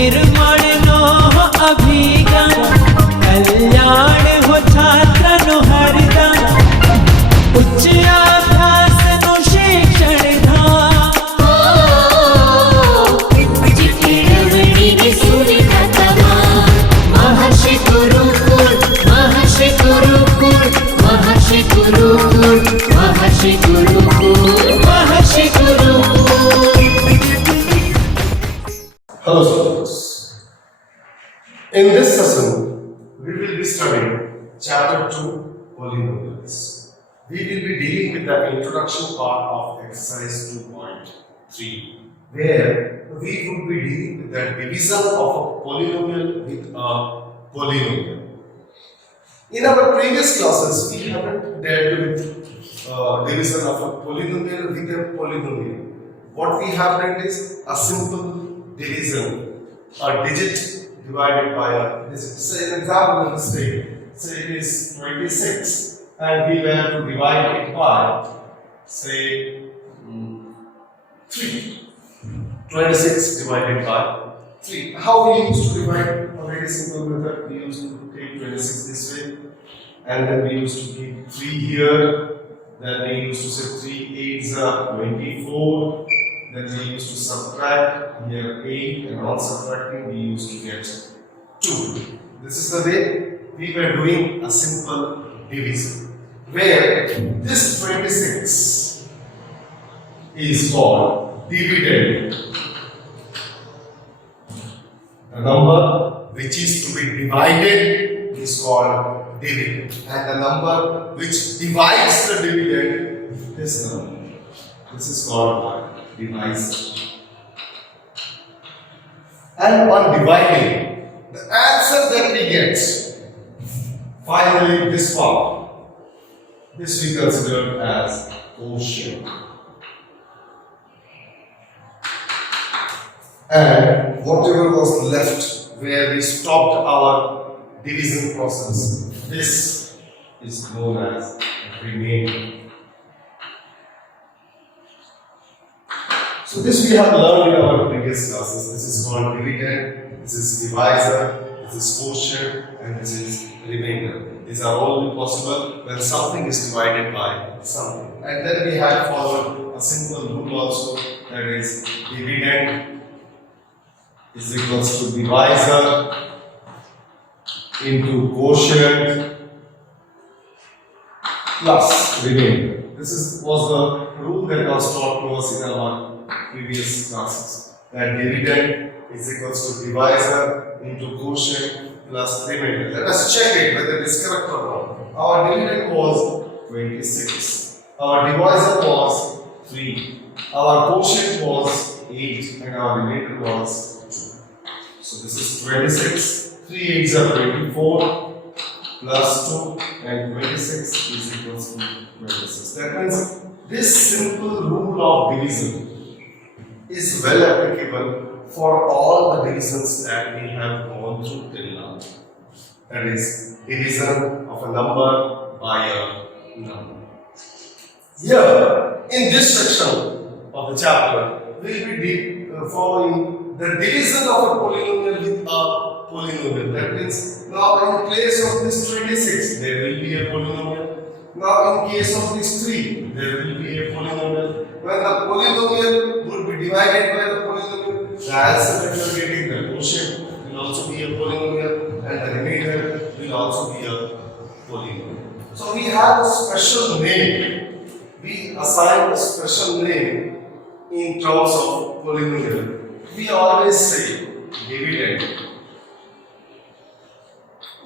निर्माण नो अभिगम कल्याण हो छात्र नो हरदम उच्च अभ्यास नो शिक्षण धाम महर्षि गुरुकुल महर्षि गुरुकुल महर्षि गुरुकुल महर्षि गुरुकुल महर्षि Gurukul. Hello students. In this session, we will be studying chapter 2 polynomials. We will be dealing with the introduction part of exercise 2.3 where we would be dealing with the division of a polynomial with a polynomial. In our previous classes, we haven't dealt with division of a polynomial with a polynomial. What we have done is a simple division, a digit divided by a digit. Say an example, let us say it is 26 and we were to divide it by say 3. 26 divided by 3. How we used to divide? A very simple method. We used to take 26 this way and then we used to keep 3 here. Then we used to say 3 8s are 24. Then we used to subtract here 8 and on subtracting we used to get 2. This is the way we were doing a simple division where this 26 is called dividend. The number which is to be divided is called dividend and the number which divides the dividend, this number, this is called divisor. And on dividing, the answer that we get, finally this form, this we consider as quotient. And whatever was left where we stopped our division process, this is known as remainder. So this we have learned in our previous classes. This is called dividend, this is divisor, this is quotient and this is remainder. These are all possible when something is divided by something. And then we have followed a simple rule also, that is dividend is equals to divisor into quotient plus remainder. This was the rule that was taught to us in our previous classes, that dividend is equals to divisor into quotient plus remainder. Let us check it whether it is correct or not. Our dividend was 26, our divisor was 3, our quotient was 8 and our remainder was 2. So this is 26, 3 8s are 24 plus 2 and 26 is equals to 26. That means this simple rule of division is well applicable for all the divisions that we have gone through till now. That is, division of a number by a number. Here, in this section of the chapter, we will be following the division of a polynomial with a polynomial. That means, now in place of this 26, there will be a polynomial. Now in case of this 3, there will be a polynomial. When the polynomial would be divided by the polynomial, the answer that you are getting, the quotient, will also be a polynomial and the remainder will also be a polynomial. So we have a special name. We assign a special name in terms of polynomial. We always say dividend.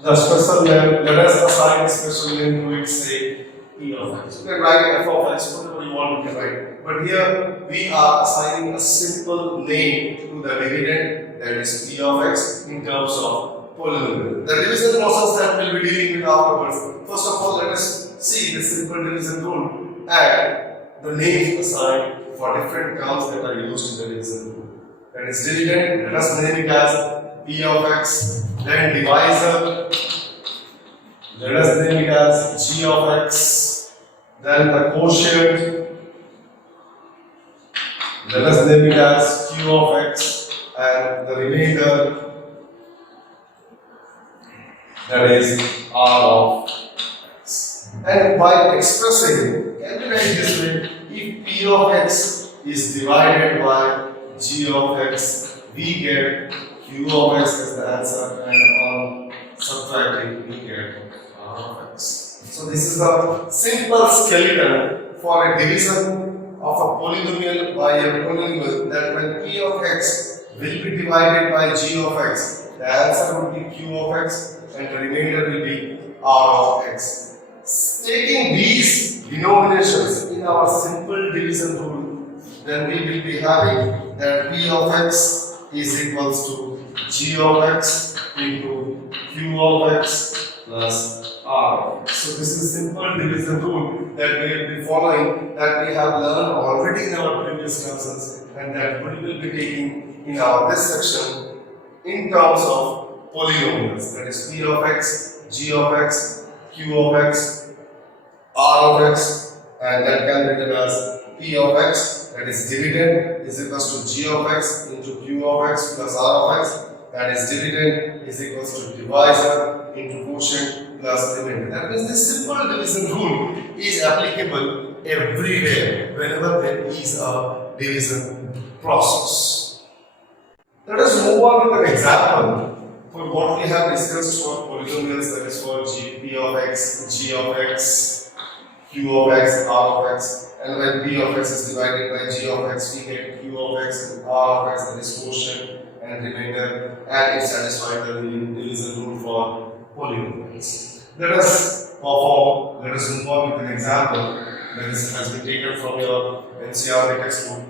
The special name, let us assign a special name to it, say P of x. You can write f of x, whatever you want to write. But here we are assigning a simple name to the dividend, that is P of x, in terms of polynomial. The division process that we will be dealing with afterwards. First of all, let us see the simple division rule and the names assigned for different terms that are used in the division rule. That is dividend, let us name it as P of x, then divisor, let us name it as G of x, then the quotient, let us name it as Q of x, and the remainder, that is R of x. And by expressing, can we write this way? If P of x is divided by G of x, we get Q of x as the answer, and on subtracting, we get R of x. So this is the simple skeleton for a division of a polynomial by a polynomial, that when P of x will be divided by G of x, the answer will be Q of x and the remainder will be R of x. Taking these denominations in our simple division rule, then we will be having that P of x is equals to G of x into Q of x plus R of x. So this is simple division rule that we will be following, that we have learned already in our previous classes, and that we will be taking in our this section in terms of polynomials, that is P of x, G of x, Q of x, R of x, and that can be written as P of x, that is dividend, is equals to G of x into Q of x plus R of x, that is dividend is equals to divisor into quotient plus remainder. That means this simple division rule is applicable everywhere whenever there is a division process. Let us move on with an example for what we have discussed for polynomials, that is for P of x, G of x, Q of x, R of x, and when P of x is divided by G of x, we get Q of x and R of x, that is quotient and remainder, and it satisfies the division rule for polynomials. Let us move on with an example that has been taken from your NCERT textbook.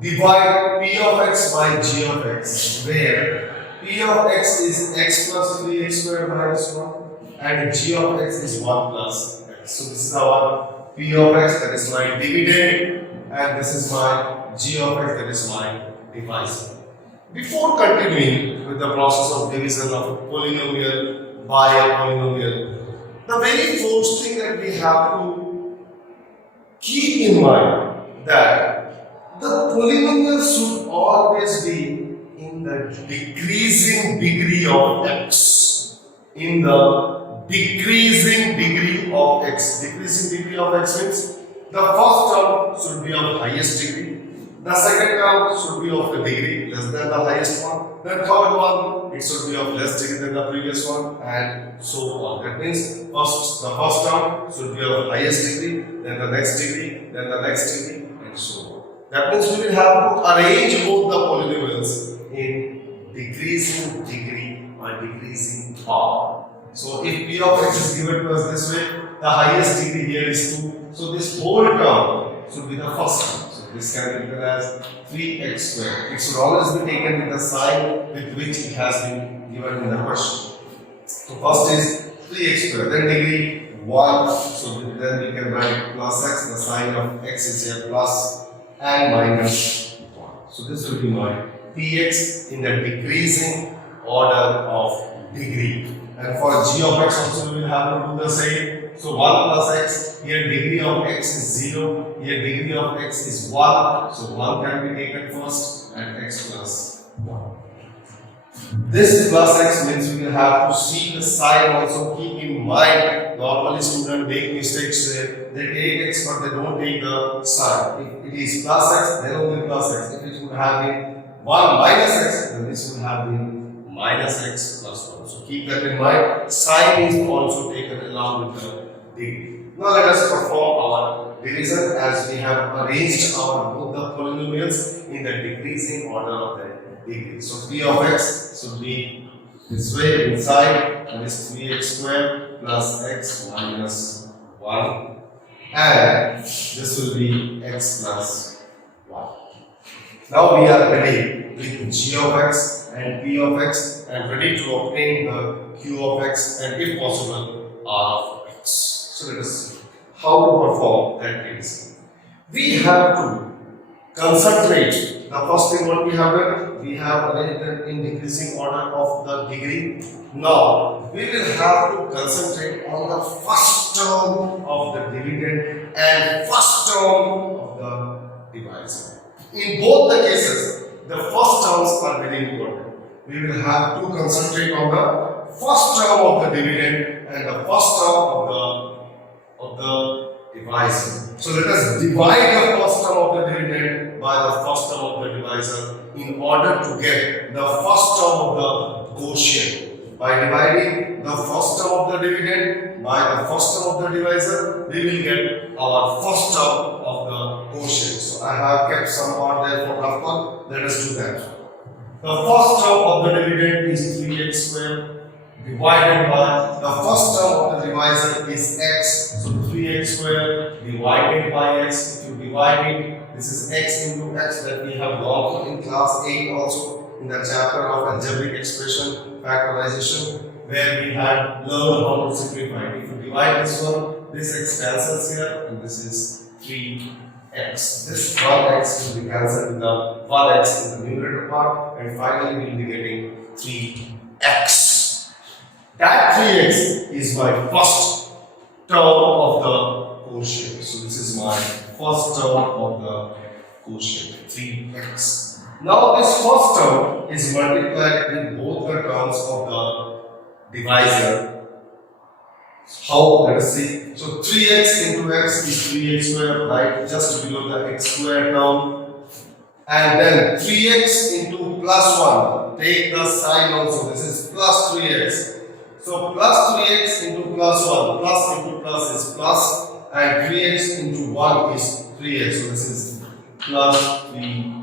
Divide P of x by G of x, where P of x is x plus 3x squared minus 1 and G of x is 1 plus x. So this is our P of x, that is my dividend, and this is my G of x, that is my divisor. Before continuing with the process of division of a polynomial by a polynomial, the very first thing that we have to keep in mind that the polynomial should always be in the decreasing degree of x. In the decreasing degree of x. Decreasing degree of x means the first term should be of highest degree, the second term should be of a degree less than the highest one, the third one it should be of less degree than the previous one, and so on. That means the first term should be of highest degree, then the next degree, then the next degree, and so on. That means we will have to arrange both the polynomials in decreasing degree or decreasing power. So if P of x is given to us this way, the highest degree here is 2. So this whole term should be the first term. So this can be written as 3x squared. It should always be taken with the sign with which it has been given in the question. So first is 3x squared, then degree 1. So then we can write plus x, the sign of x is here plus and minus 1. So this will be my px in the decreasing order of degree. And for g of x also we will have to do the same. So 1 plus x, here degree of x is 0, here degree of x is 1. So 1 can be taken first and x plus 1. This plus x means we will have to see the sign also. Keep in mind, normally students make mistakes there. They take x but they don't take the sign. If it is plus x, then only plus x. If it would have been 1 minus x, then this would have been minus x plus 1. So keep that in mind. Sign is also taken along with the degree. Now let us perform our division as we have arranged our both the polynomials in the decreasing order of the degree. So p of x should be this way inside, that is 3x squared plus x minus 1, and this will be x plus 1. Now we are ready with g of x and p of x and ready to obtain the q of x and if possible r of x. So let us see how to perform that division. We have to concentrate. The first thing what we have done, we have arranged them in decreasing order of the degree. Now we will have to concentrate on the first term of the dividend and first term of the divisor. In both the cases, the first terms are very important. We will have to concentrate on the first term of the dividend and the first term of the divisor. So let us divide the first term of the dividend by the first term of the divisor in order to get the first term of the quotient. By dividing the first term of the dividend by the first term of the divisor, we will get our first term of the quotient. So I have kept some part there for Halvad. Let us do that. The first term of the dividend is 3x square divided by the first term of the divisor is x. So 3x square divided by x. If you divide it, this is x into x that we have gone through in class 8 also in the chapter of algebraic expression factorization, where we had learned how to simplify it. If you divide this one, this x cancels here and this is 3x. This 1x will be cancelled with the 1x in the numerator part, and finally we will be getting 3x. That 3x is my first term of the quotient. So this is my first term of the quotient, 3x. Now this first term is multiplied with both the terms of the divisor. How? Let us see. So 3x into x is 3x square, right, just below the x square term. And then 3x into plus 1. Take the sign also. This is plus 3x. So plus 3x into plus 1. Plus into plus is plus. And 3x into 1 is 3x. So this is plus 3x.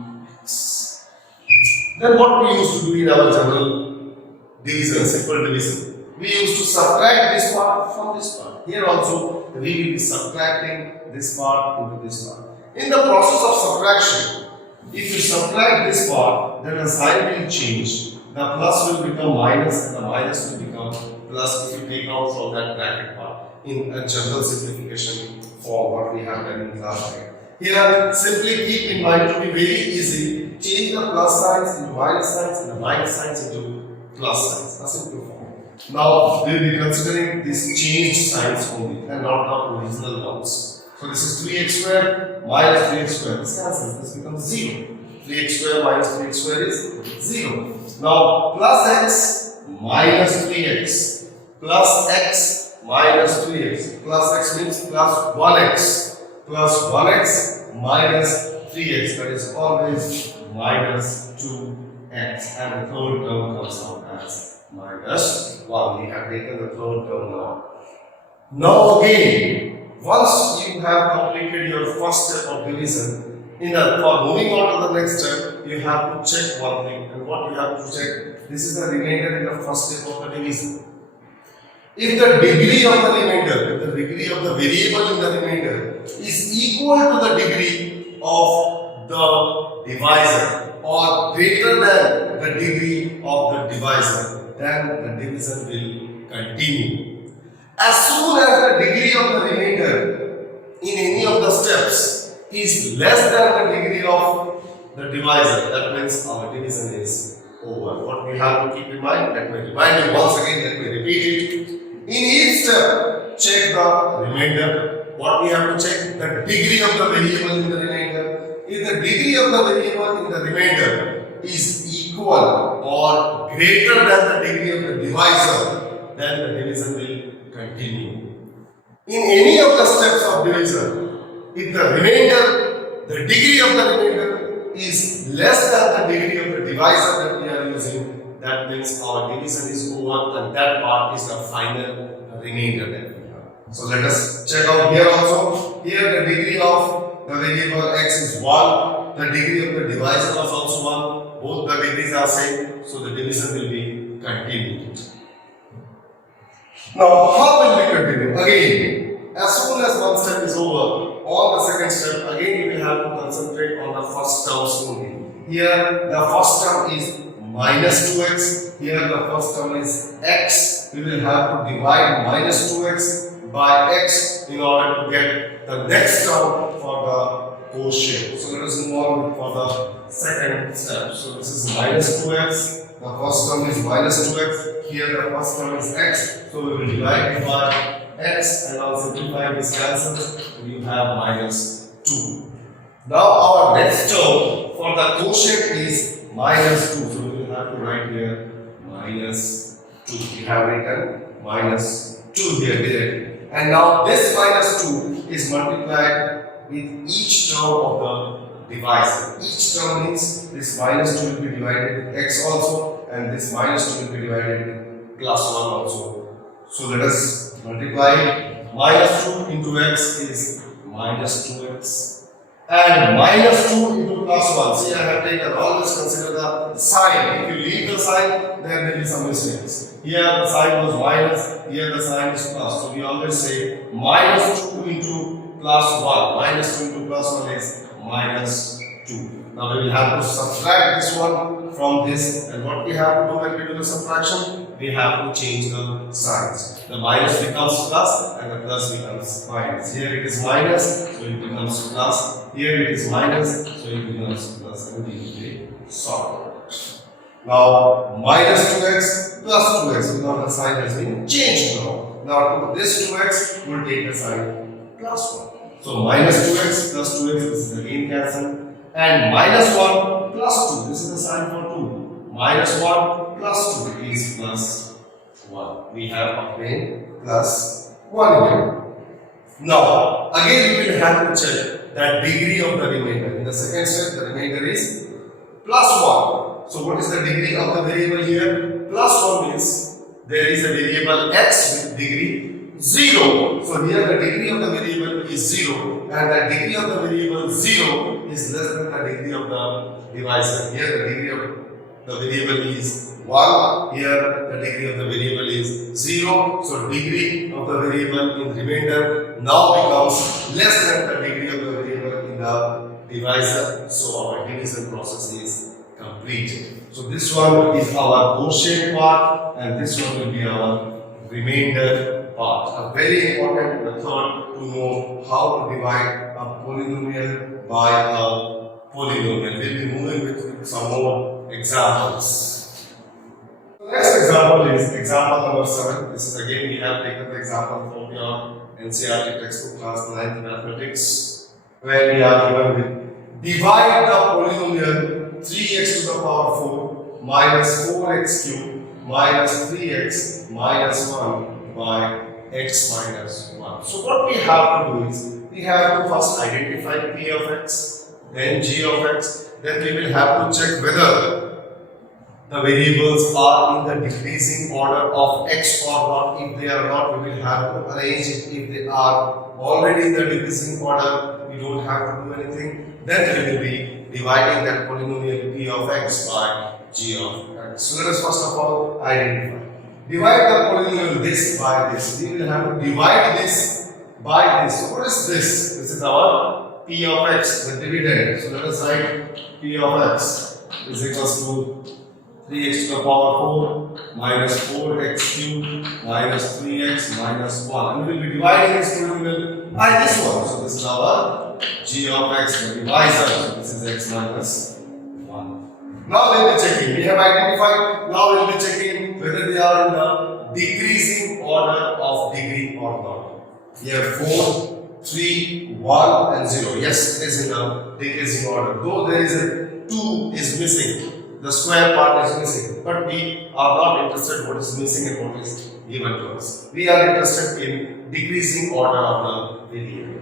Then what we used to do in our general division, simple division, we used to subtract this part from this part. Here also we will be subtracting this part into this part. In the process of subtraction, if you subtract this part, then the sign will change. The plus will become minus and the minus will become plus if you take out from that bracket part in a general simplification form what we have done in class 8. Here, simply keep in mind to be very easy, change the plus signs into minus signs and the minus signs into plus signs. A simple form. Now, we will be considering these changed signs only and not the original ones. So, this is 3x square minus 3x square. This cancels, this becomes 0. 3x square minus 3x square is 0. Now, plus x minus 3x plus x minus 3x plus x means plus 1x. Plus 1x minus 3x, that is always minus 2x, and the third term comes out as minus 1. We have taken the third term now. Now again, once you have completed your first step of division, for moving on to the next step, you have to check one thing, and what you have to check, this is the remainder in the first step of the division. If the degree of the remainder, if the degree of the variable in the remainder is equal to the degree of the divisor or greater than the degree of the divisor, then the division will continue. As soon as the degree of the remainder in any of the steps is less than the degree of the divisor, that means our division is over. What we have to keep in mind, let me remind you once again, let me repeat it. In each step, check the remainder. What we have to check? The degree of the variable in the remainder. If the degree of the variable in the remainder is equal or greater than the degree of the divisor, then the division will continue. In any of the steps of division, if the remainder, the degree of the remainder is less than the degree of the divisor that we are using, that means our division is over and that part is the final remainder that we have. So let us check out here also. Here the degree of the variable x is 1. The degree of the divisor is also 1. Both the degrees are same. So the division will be continued. Now how will we continue? Again, as soon as one step is over, on the second step, again we will have to concentrate on the first terms only. Here the first term is minus 2x, here the first term is x. We will have to divide minus 2x by x in order to get the next term for the quotient. So let us move on for the second step. So this is minus 2x, the first term is minus 2x, here the first term is x. So we will divide it by x and I'll simplify this cancel. You have minus 2. Now our next term for the quotient is minus 2. So we will have to write here minus 2. We have written minus 2 here directly. And now this minus 2 is multiplied with each term of the divisor. Each term means this minus 2 will be divided with x also, and this minus 2 will be divided with plus 1 also. So let us multiply. Minus 2 into x is minus 2x. And minus 2 into plus 1. See, I have taken, always consider the sign. If you leave the sign, then there will be some mistakes. Here the sign was minus, here the sign is plus. So we always say minus 2 into plus 1. Minus 2 into plus 1 is minus 2. Now we will have to subtract this one from this. And what we have to do when we do the subtraction? We have to change the signs. The minus becomes plus and the plus becomes minus. Here it is minus, so it becomes plus. Here it is minus, so it becomes plus, and we will solve. Now minus 2x plus 2x, because the sign has been changed now. Now to this 2x will take the sign plus 1. So minus 2x plus 2x, this is again cancelled. And minus 1 plus 2, this is the sign for 2. Minus 1 plus 2 is plus 1. We have obtained plus 1 here. Now, again we will have to check that degree of the remainder. In the second step, the remainder is plus 1. So, what is the degree of the variable here? Plus 1 means there is a variable x with degree 0. So, here the degree of the variable is 0, and the degree of the variable 0 is less than the degree of the divisor. Here the degree of the variable is 1, here the degree of the variable is 0. So degree of the variable in remainder now becomes less than the degree of the variable in the divisor. So our division process is completed. So this one is our quotient part, and this one will be our remainder part. A very important method to know how to divide a polynomial by a polynomial. We'll be moving with some more examples. The next example is example number 7. This is again we have taken the example from your NCERT textbook class 9th mathematics, where we are given with divide the polynomial 3x to the power 4 minus 4x cubed minus 3x minus 1 by x minus 1. So what we have to do is we have to first identify p of x, then g of x, then we will have to check whether the variables are in the decreasing order of x or not. If they are not, we will have to arrange it. If they are already in the decreasing order, we don't have to do anything. Then we will be dividing that polynomial p of x by g of x. So let us first of all identify. Divide the polynomial this by this. We will have to divide this by this. So what is this? This is our p of x, the dividend. So let us write p of x is equals to 3x to the power 4 minus 4x cubed minus 3x minus 1. And we will be dividing this polynomial by this one. So this is our g of x, the divisor. So this is x minus 1. Now we will be checking. We have identified. Now we will be checking whether they are in the decreasing order of degree or not. We have 4, 3, 1 and 0. Yes, it is in the decreasing order. Though there is a 2 is missing. The square part is missing, but we are not interested what is missing and what is given to us. We are interested in decreasing order of the variable.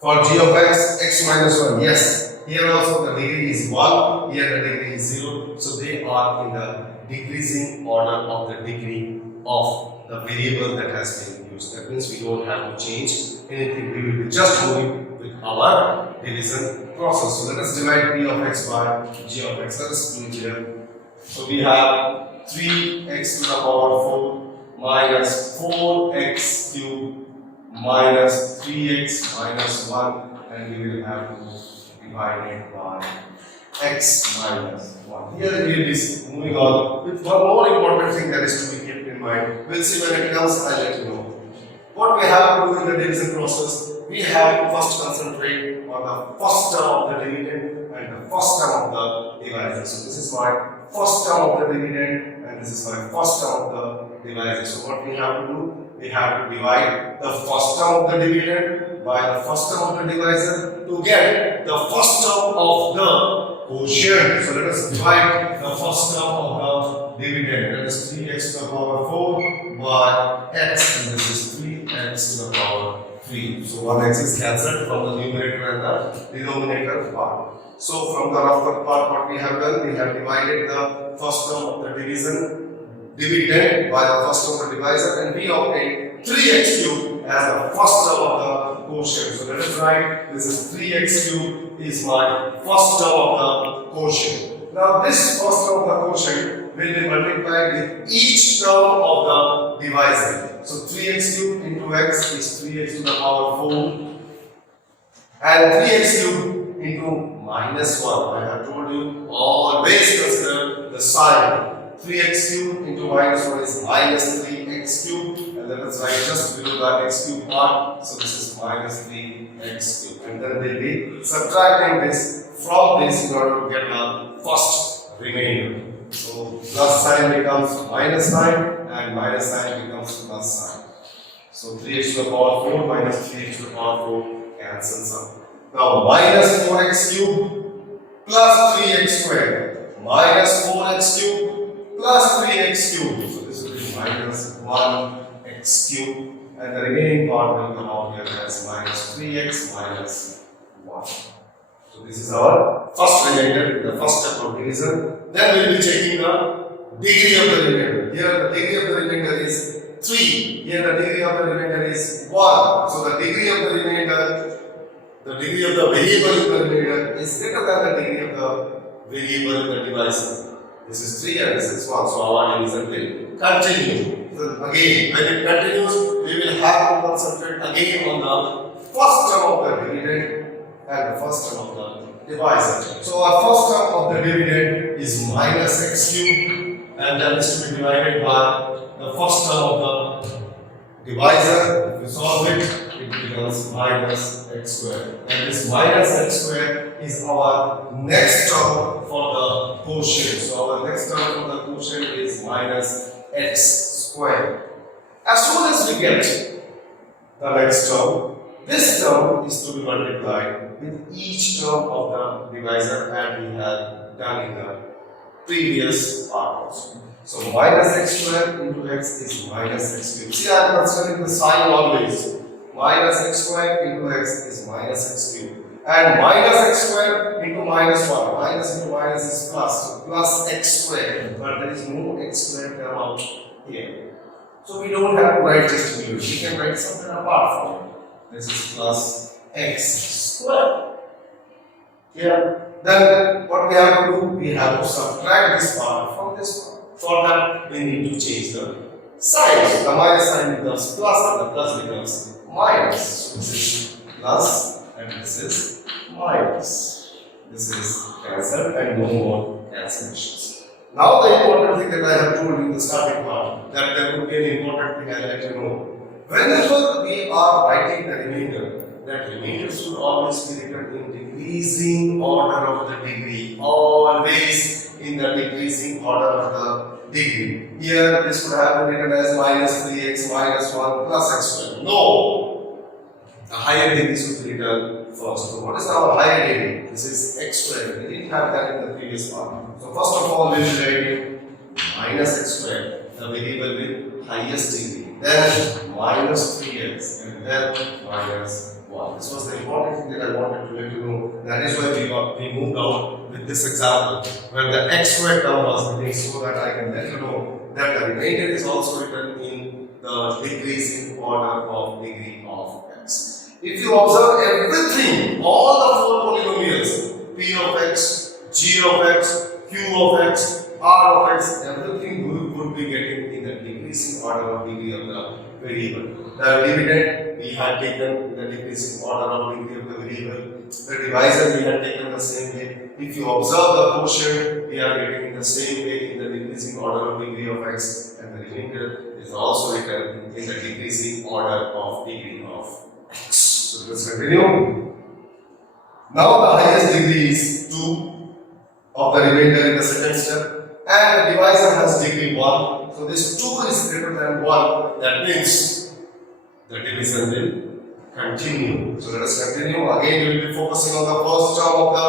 For g of x, x minus 1, yes, here also the degree is 1, here the degree is 0, so they are in the decreasing order of the degree of the variable that has been used. That means we don't have to change anything, we will be just moving with our division process. So let us divide p of x by g of x. Let us do it here. So we have 3x to the power 4 minus 4x cubed minus 3x minus 1, and we will have to divide it by x minus 1. Here we will be moving on with one more important thing that is to be kept in mind. We'll see when it comes, I'll let you know. What we have to do in the division process, we have to first concentrate on the first term of the dividend and the first term of the divisor. So this is my first term of the dividend and this is my first term of the divisor. So what we have to do, we have to divide the first term of the dividend by the first term of the divisor to get the first term of the quotient. So let us divide the first term of the dividend. That is 3x to the power 4 by x, and this is 3x to the power 3. So one x is cancelled from the numerator and the denominator part. So from the rough part, what we have done, we have divided the first term of the dividend by the first term of the divisor, and we obtained 3x cubed as the first term of the quotient. So let us write, this is 3x cubed is my first term of the quotient. Now this first term of the quotient will be multiplied with each term of the divisor. So 3x cubed into x is 3x to the power 4, and 3x cubed into minus 1. I have told you, always consider the sign. 3x cubed into minus 1 is minus 3x cubed, and let us write just below that x cubed part. So this is minus 3x cubed, and then we'll be subtracting this from this in order to get the first remainder. So plus sign becomes minus sign, and minus sign becomes plus sign. So 3x to the power 4 minus 3x to the power 4 cancels out. Now minus 4x cubed plus 3x squared minus 4x cubed plus 3x cubed. So this will be minus 1x cubed, and the remaining part will come out here as minus 3x minus 1. So this is our first remainder, the first step of division. Then we will be checking the degree of the remainder. Here the degree of the remainder is 3. Here the degree of the remainder is 1. So the degree of the remainder, the degree of the variable in the remainder is greater than the degree of the variable in the divisor. This is 3 and this is 1. So our division will continue. So again, when it continues, we will have to concentrate again on the first term of the dividend and the first term of the divisor. So our first term of the dividend is minus x cubed, and that is to be divided by the first term of the divisor. If you solve it, it becomes minus x squared. And this minus x squared is our next term for the quotient. So our next term for the quotient is minus x squared. As soon as we get the next term, this term is to be multiplied with each term of the divisor, and we have done in the previous part also. So minus x squared into x is minus x cubed. See, I am considering the sign always. Minus x squared into x is minus x cubed. And minus x squared into minus 1. Minus into minus is plus. So plus x squared. But there is no x squared term out here. So we don't have to write just below. We can write something apart from it. This is plus x squared. Here. Then what we have to do? We have to subtract this part from this part. For that, we need to change the sign. So the minus sign becomes plus, and the plus becomes minus. So this is plus, and this is minus. This is cancelled, and no more cancellations. Now the important thing that I have told you in the starting part, that there could be an important thing I'll let you know. Whenever we are writing the remainder, that remainder should always be written in decreasing order of the degree. Always in the decreasing order of the degree. Here this would have been written as minus 3x minus 1 plus x squared. No! The higher degree should be written first. So what is our higher degree? This is x squared. We didn't have that in the previous part. So first of all, we will write minus x squared, the variable with highest degree. Then minus 3x, and then minus 1. This was the important thing that I wanted to let you know. That is why we moved out with this example, where the x squared term was written, so that I can let you know that the remainder is also written in the decreasing order of degree of x. If you observe everything, all the 4 polynomials, p of x, g of x, q of x, r of x, everything we would be getting in the decreasing order of degree of the variable. The dividend we had taken in the decreasing order of degree of the variable. The divisor we had taken the same way. If you observe the quotient, we are getting in the same way in the decreasing order of degree of x, and the remainder is also written in the decreasing order of degree of x. So let's continue. Now the highest degree is 2 of the remainder in the second step, and the divisor has degree 1. So this 2 is greater than 1. That means the division will continue. So let us continue. Again, we will be focusing on the first term of the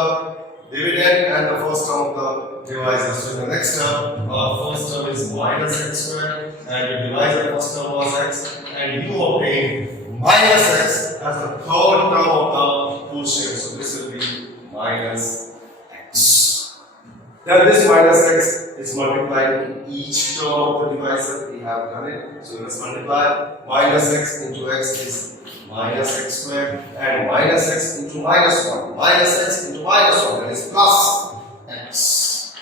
dividend and the first term of the divisor. So in the next term, our first term is minus x square and the divisor first term was x, and you obtain minus x as the third term of the quotient. So this will be minus x. Then this minus x is multiplied in each term of the divisor. We have done it. So let's multiply. Minus x into x is minus x squared, and minus x into minus 1. Minus x into minus 1, that is plus x.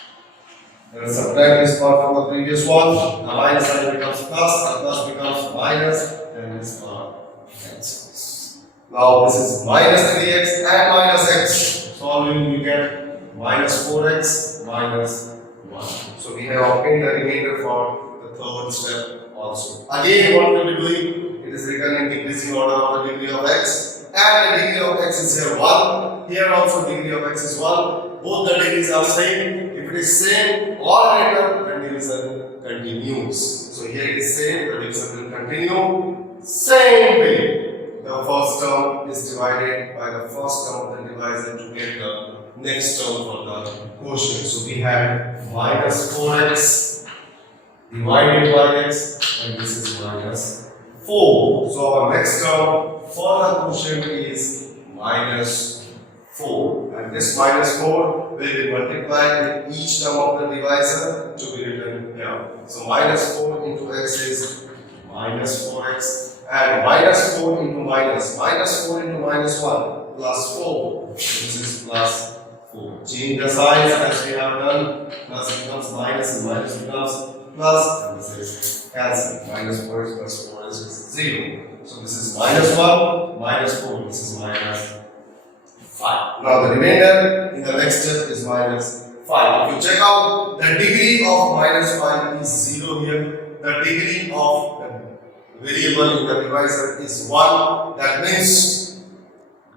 Let us subtract this part from the previous one. The minus sign becomes plus, the plus becomes minus, and this part cancels. Now this is minus 3x and minus x. Solving, you get minus 4x minus 1. So we have obtained the remainder for the third step also. Again, what we will be doing? It is written in decreasing order of the degree of x, and the degree of x is here 1. Here also degree of x is 1. Both the degrees are same. If it is same or greater, then division continues. So here it is same, the division will continue. Same way, the first term is divided by the first term of the divisor to get the next term for the quotient. So we have minus 4x divided by x, and this is minus 4. So our next term for the quotient is minus 4, and this minus 4 will be multiplied with each term of the divisor to be written here. So minus 4 into x is minus 4x, and minus 4 into minus 4 into minus 1 plus 4, which is plus 4. Change the signs as we have done. Plus becomes minus and minus becomes plus, and this is cancel. Minus 4 is plus 4 is 0. So this is minus 1, minus 4, this is minus 5. Now the remainder in the next step is minus 5. If you check out, the degree of minus 5 is 0 here. The degree of the variable in the divisor is 1. That means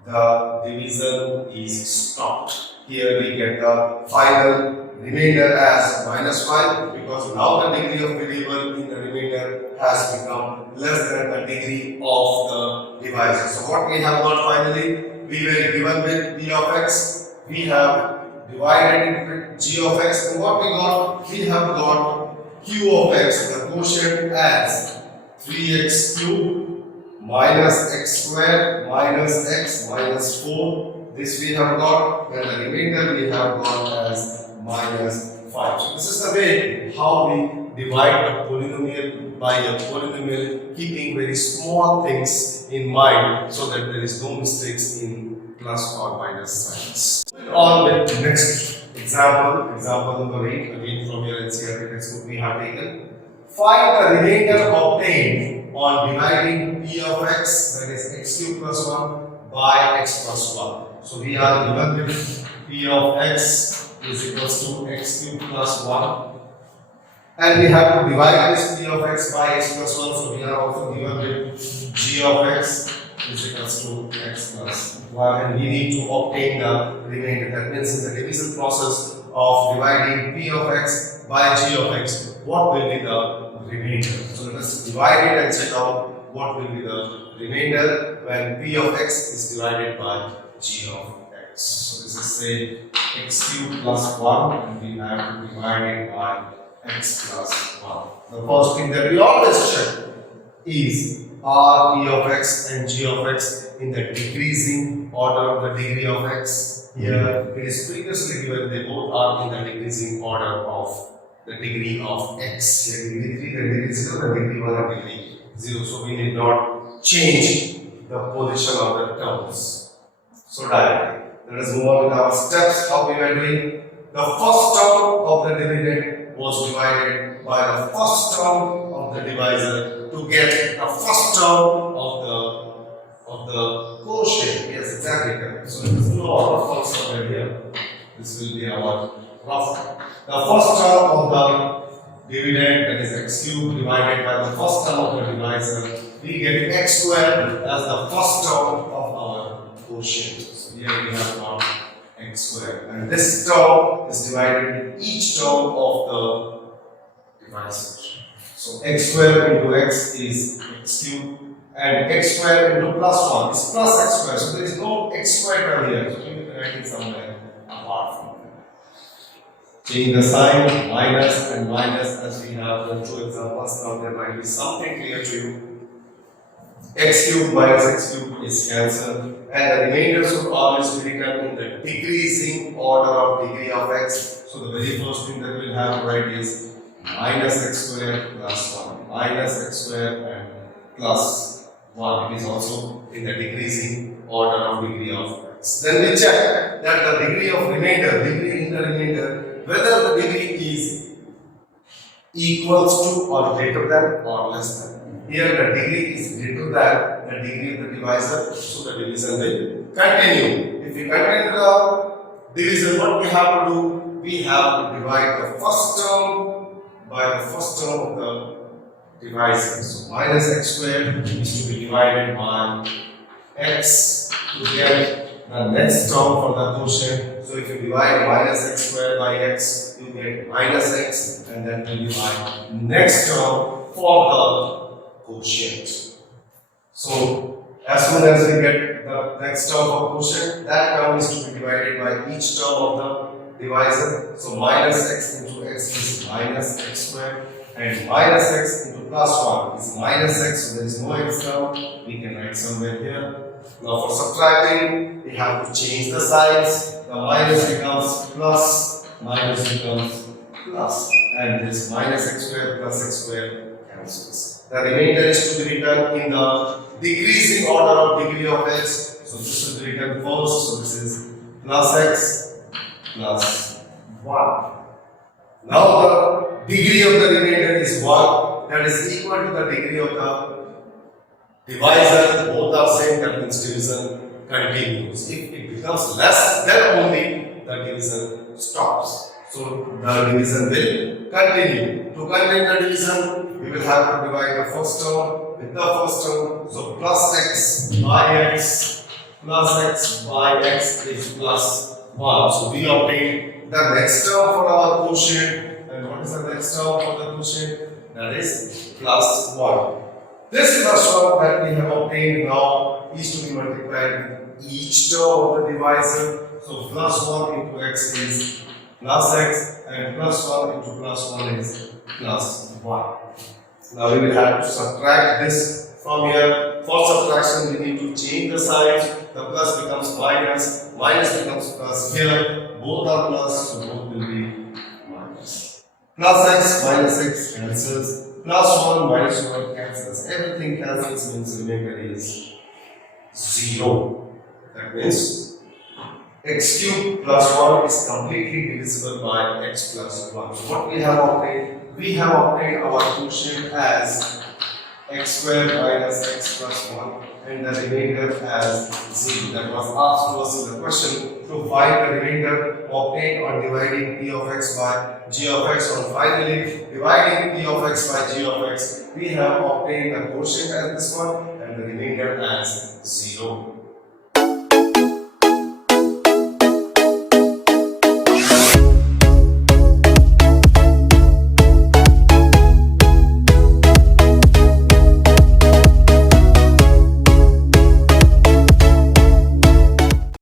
the division is stopped. Here we get the final remainder as minus 5, because now the degree of variable in the remainder has become less than the degree of the divisor. So what we have got finally, we were given with p of x, we have divided it with g of x, and what we got? We have got q of x, the quotient, as 3x cubed minus x squared minus x minus 4. This we have got, and the remainder we have got as minus 5. So this is the way how we divide a polynomial by a polynomial, keeping very small things in mind so that there is no mistakes in plus or minus signs. On with the next example number 8, again from your NCERT textbook we have taken. Find the remainder obtained on dividing p of x, that is x cubed plus 1, by x plus 1. So we are given with p of x is equals to x cubed plus 1, and we have to divide this p of x by x plus 1. So we are also given with g of x is equals to x plus 1, and we need to obtain the remainder. That means in the division process of dividing p of x by g of x, what will be the remainder? So let us divide it and check out what will be the remainder when p of x is divided by g of x. So this is say x cubed plus 1, and we have to divide it by x plus 1. The first thing that we always check is are p of x and g of x in the decreasing order of the degree of x. Here it is previously given they both are in the decreasing order of the degree of x. Here degree 3, then degree 0, then degree 1, and degree 0. So we need not change the position of the terms. So directly, let us move on with our steps. How we were doing? The first term of the dividend was divided by the first term of the divisor to get the first term of the quotient. Yes, exactly correct. So there is no other first term here. This will be our rough. The first term of the dividend, that is x cubed, divided by the first term of the divisor, we get x squared as the first term of our quotient. So here we have got x squared, and this term is divided in each term of the divisor. So x squared into x is x cubed, and x squared into plus 1 is plus x squared. So there is no x squared term here. So we will write it somewhere. apart from them. Change the sign, minus and minus, as we have done two examples. Now there might be something clear to you. X cube minus x cube is cancelled, and the remainder should always be written in the decreasing order of degree of x. So the very first thing that we'll have to write is minus x square plus 1. Minus x square and plus 1. It is also in the decreasing order of degree of x. Then we check that the degree of remainder, degree in the remainder, whether the degree is equals to or greater than or less than. Here the degree is greater than the degree of the divisor, so the division will continue. If we continue the division, what we have to do? We have to divide the first term by the first term of the divisor. So minus x squared is to be divided by x to get the next term for the quotient. So if you divide minus x squared by x, you get minus x, and then you divide next term for the quotient. So as soon as we get the next term of quotient, that term is to be divided by each term of the divisor. So minus x into x is minus x squared, and minus x into plus 1 is minus x, so there is no x term. We can write somewhere here. Now for subtracting, we have to change the signs. The minus becomes plus, minus becomes plus, and this minus x squared plus x squared cancels. The remainder is to be written in the decreasing order of degree of x. So this will be written first. So this is plus x plus 1. Now the degree of the remainder is 1. That is equal to the degree of the divisor. Both are same, that means division continues. If it becomes less, then only the division stops. So the division will continue. To continue the division, we will have to divide the first term with the first term. So plus x by x is plus 1. So we obtain the next term for our quotient. And what is the next term for the quotient? That is plus 1. This plus 1 that we have obtained now is to be multiplied with each term of the divisor. So plus 1 into x is plus x, and plus 1 into plus 1 is plus 1. Now we will have to subtract this from here. For subtraction, we need to change the signs. The plus becomes minus, minus becomes plus. Here both are plus, so both will be minus. Plus x minus x cancels. Plus 1 minus 1 cancels. Everything cancels, means remainder is 0. That means x cubed plus 1 is completely divisible by x plus 1. So what we have obtained? We have obtained our quotient as x squared minus x plus 1, and the remainder as 0. That was asked to us in the question to find the remainder obtained on dividing p of x by g of x. And finally, dividing p of x by g of x, we have obtained the quotient as this one and the remainder as 0.